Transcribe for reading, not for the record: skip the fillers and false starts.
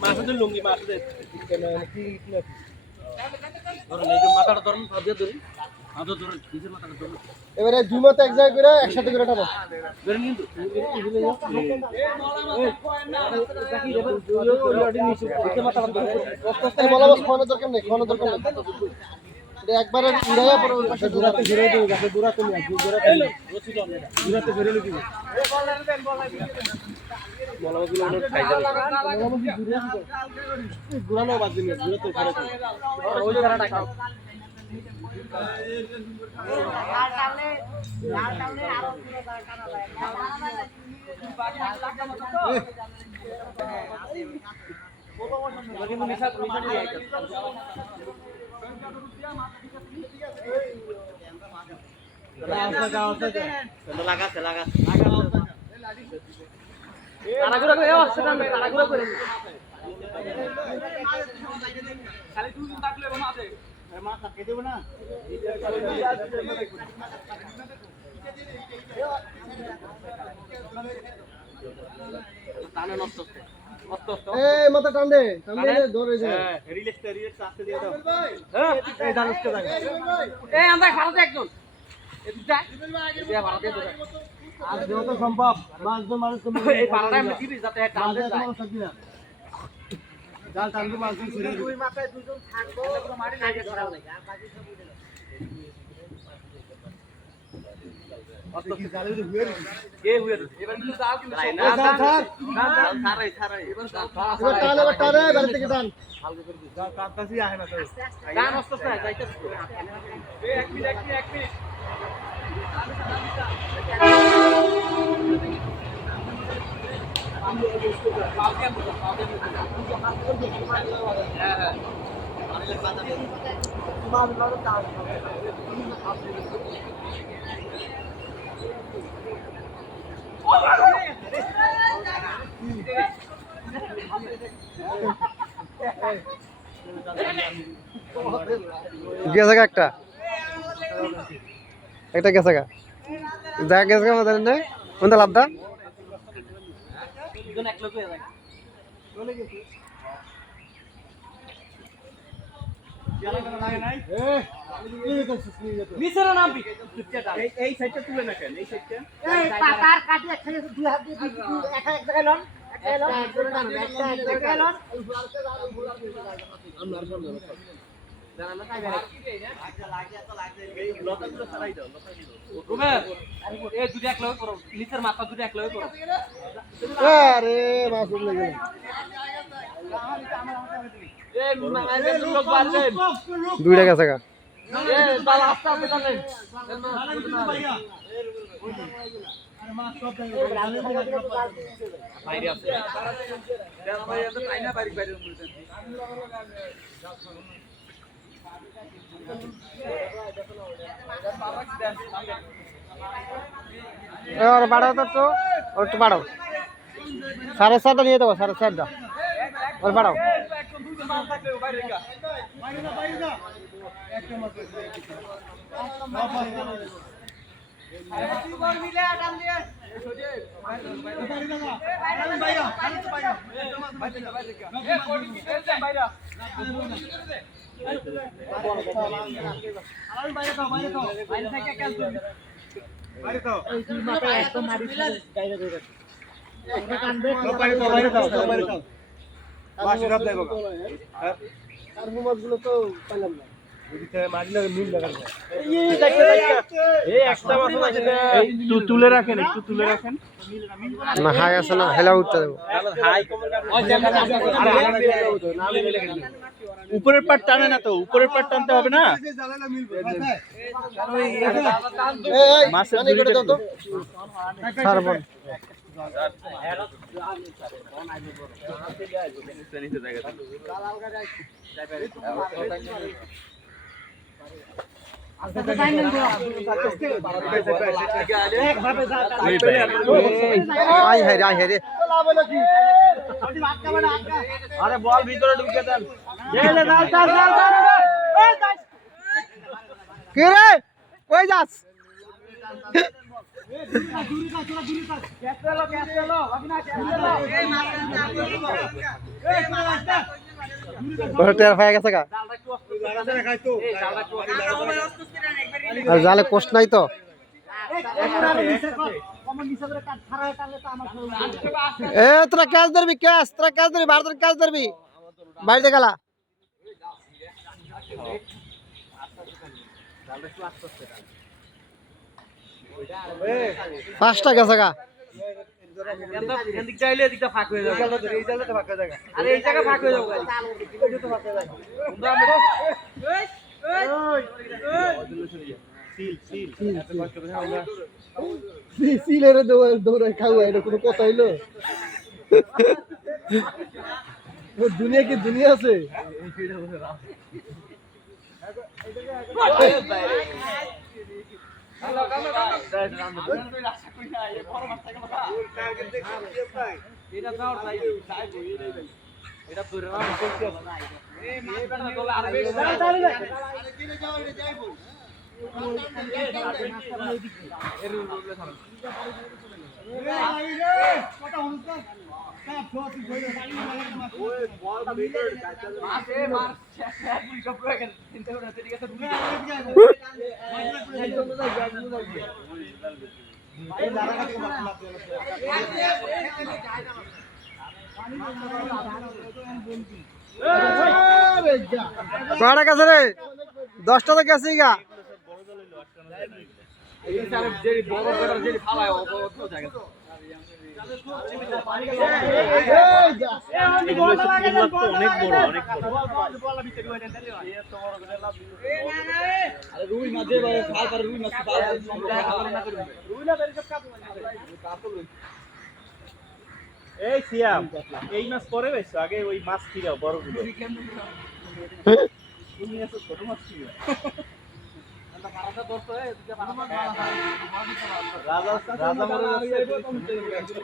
মাসুদের লুঙ্গি মাসুদের মাথাটা ধরুন ধরুন এবারে দুই মাথা এক জায়গায় করে একসাথে করে টানো খাওয়ানোর দরকার নেই একবারে উড়াইয়া পরে ওর পাশে দূরাতে ঘিরে দেবে গাছে দূরাতে নিয়ে দূরাতে ঘিরে দিবি ঘুরানো বাদ দিবি দূরাতে ঘিরে ওই জায়গাটা খাও মাথা টান ধরে সম্ভব মানুষ জাল টানবে মাছ দুই মাথায় দুজন থাকবো মারি লাগে ধরা লাগে আর বাকি সব অত জালে হুয়ে কে হুয়ে এবার কিন্তু জাল কিন্তু না ছাড়াই এবার টানে বাইরে থেকে টান হালকা করে দি জাল কাটতাছি আহে না তো টান আসছে না যাইতেছে এক মিনিট গেছে একটা গেছে যা গেছে আমাদের না কোনটা লাভটা এই সাইডটা তুলে না কেন এই সাইডটা দুই হাত দিয়ে এক জায়গায় লন নিচের মাথা দুটো এক লগে করো আরে মাছ উঠলে গেল দুইটা গেছে গা বাড়াও তো একটু বাড়াও 7.5 নিয়ে দেবো 7.5 ওর বাড়াও তুলে রাখেন একটু তুলে রাখেন না হাই আছে না হেলা উঠতে দেবো উপরের পাট টানে না তো উপরের পাট টানতে হবে না আই হায় রে লাভ হলো কি আরে বল ভিতরে ঢুকে দেন কি রে কই যাস টের হয়ে গেছে গা আর জালে কোষ্ট নাই তো এ তোরা ক্যাচ ধরবি ভারতের ক্যাচ ধরবি বাইরে গেলা 5টা গেছে গা এদিক চাইলে এদিকটা ফাঁক হয়ে যাবে এই জায়গাটা ফাঁক হয়ে যাবে আরে এই জায়গা ফাঁক হয়ে যাবে এই তো ফাঁক হয়ে যাবে সিলের দৌড়াই খাওয়া এটা কোনো কথা হইলো দুনিয়া কি দুনিয়া আছে কয়টা গেছে রে 10টা তো গেছেই গা অনেক বড় রুই মাছ রুই মাছ এই সিয়াম এই মাছ পরে বেশো আগে ওই মাছ কিরাও বড় গুলো তুমি এত ছোট মাছ কিরাও রাজা রাজা মরে যাচ্ছে